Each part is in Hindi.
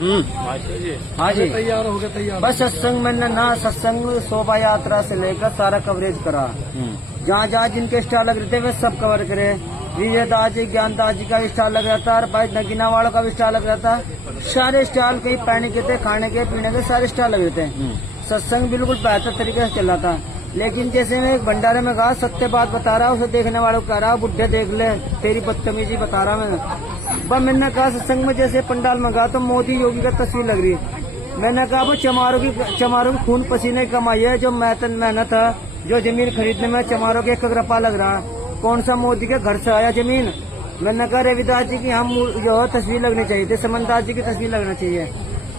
हाँ जी, तैयार हो गए तैयार। बस सत्संग मैंने ना सत्संग शोभा यात्रा से लेकर सारा कवरेज करा। जहाँ जहाँ जिनके स्टाल लग रहे थे वे सब कवर करे। विजय दास जी, ज्ञान दास जी का भी स्टाल लग रहा था और भाई नगीना वालों का भी स्टाल लग रहा था। सारे स्टाल कहीं पहने के थे, खाने के पीने के सारे स्टाल लग रहे थे। सत्संग बिल्कुल बेहतर तरीके से चल रहा था। लेकिन जैसे मैं एक भंडारे में कहा सत्य बात बता रहा, उसे देखने वालों को कह रहा बुढ़े देख ले तेरी बदतमीजी बता रहा मैं। बस मैंने कहा सत्संग में जैसे पंडाल में कहा तो मोदी योगी का तस्वीर लग रही। मैंने कहा वो चमारों की खून पसीने की कमाई है, जो मेहनत है, जो जमीन खरीदने में चमारों के एक रुपया लग रहा है। कौन सा मोदी के घर से आया जमीन। मैंने कहा रविदास जी की हम जो तस्वीर लगनी चाहिए थी, समनदास जी की तस्वीर लगना चाहिए।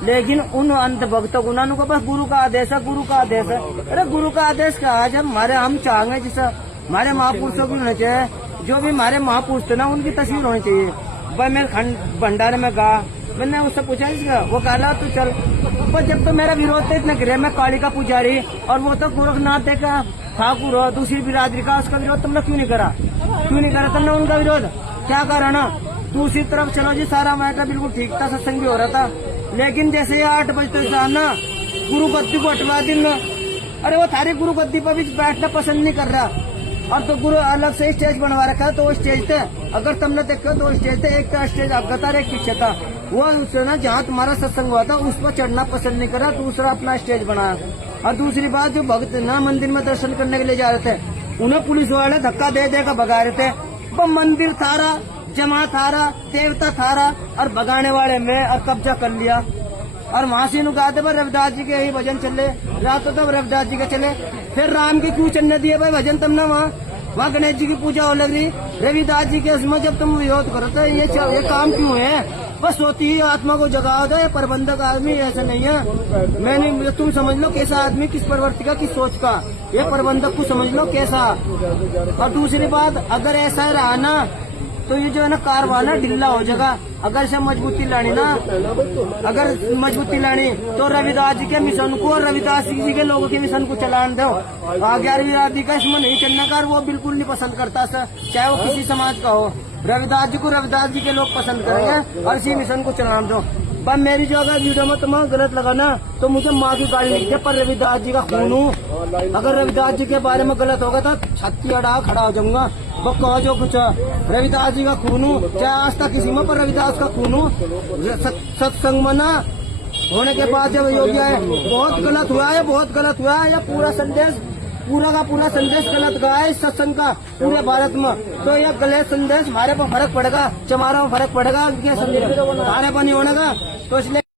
लेकिन उन अंत भक्तों उन्होंने को बस गुरु का आदेश है, गुरु का आदेश है। अरे गुरु का आदेश का आज हमारे हम चाहेंगे जैसा हमारे महापुरुषों की होना चाहिए, जो भी हमारे महापुरुष थे ना उनकी तस्वीर होनी चाहिए। भाई मैं भंडारे में गया, मैंने उससे पूछा इसका, वो कहला तू चल। पर जब तो मेरा विरोध था इतना गिरे, मैं काली का पुजारी और वो तो गोरखनाथ का ठाकुर हो, दूसरी बिरादरी का, उसका विरोध तुमने क्यों नहीं करा तुमने उनका विरोध क्या करा ना। दूसरी तरफ चलो जी, सारा मैटर बिल्कुल ठीक था, सत्संग भी हो रहा था। लेकिन जैसे 8 बजे तक ना गुरु गद्दी को हटवा दिन, अरे वो थारी गुरु गद्दी पर भी बैठना पसंद नहीं कर रहा। और तो गुरु अलग से स्टेज बनवा रखा है, तो वो स्टेज थे अगर तुमने देखा तो स्टेज थे, एक था स्टेज अवगत और एक पीछे था। वो उससे ना जहाँ तुम्हारा सत्संग हुआ था उस पर चढ़ना पसंद नहीं करा, दूसरा अपना स्टेज बनाया। और दूसरी बात, जो भक्त ना मंदिर में दर्शन करने के लिए जा रहे थे उन्हें पुलिस वाले धक्का दे देकर भगा रहे थे। वो मंदिर थारा, जमा थारा, देवता थारा और भगाने वाले में और कब्जा कर लिया। और वहां से गाते पर रविदास जी के ही भजन चले, रातों तक रविदास जी के चले। फिर राम के क्यों चलने दिए भाई भजन तुमने? वहाँ गणेश जी की पूजा हो लग रही, रविदास जी के उसमें जब तुम विरोध करो तो ये काम क्यों है? बस होती ही आत्मा को जगाओ दो। प्रबंधक आदमी ऐसा नहीं है। मैंने तुम समझ लो कैसा आदमी, किस प्रवृत्ति का, किस सोच का, ये प्रबंधक को समझ लो कैसा। और दूसरी बात, अगर ऐसा रहा ना तो ये जो है ना कारवां ना ढिल्ला हो जाएगा। अगर से मजबूती लानी ना, अगर मजबूती लानी तो रविदास जी के मिशन को और रविदास जी के लोगों के मिशन को चलान दो। 11वीं आदि का इसमें नहीं चलना कार, वो बिल्कुल नहीं पसंद करता सर, चाहे वो किसी समाज का हो। रविदास जी को रविदास जी के लोग पसंद करेंगे और इसी मिशन को चलान दो। पर मेरी जो अगर वीडियो में तुम्हें गलत लगा ना तो मुझे माँ की गाली लिख दे, पर रविदास जी का खून हूँ। अगर रविदास जी के बारे में गलत होगा तो छत्ती अड़ा खड़ा हो जाऊंगा। वो कहो जो कुछ, रविदास जी का खून हूँ, चाहे आज तक किसी में, पर रविदास का खून हूँ। सत्संग में ना होने के बाद जब योगी आए, बहुत गलत हुआ है, बहुत गलत हुआ है। या पूरा संदेश, पूरा का पूरा संदेश गलत गया है इस सत्संग का पूरे भारत में। तो यह गलत संदेश हमारे पर फर्क पड़ेगा, चमारा में फर्क पड़ेगा, क्या समझे, हमारे पर नहीं होने का। तो इसलिए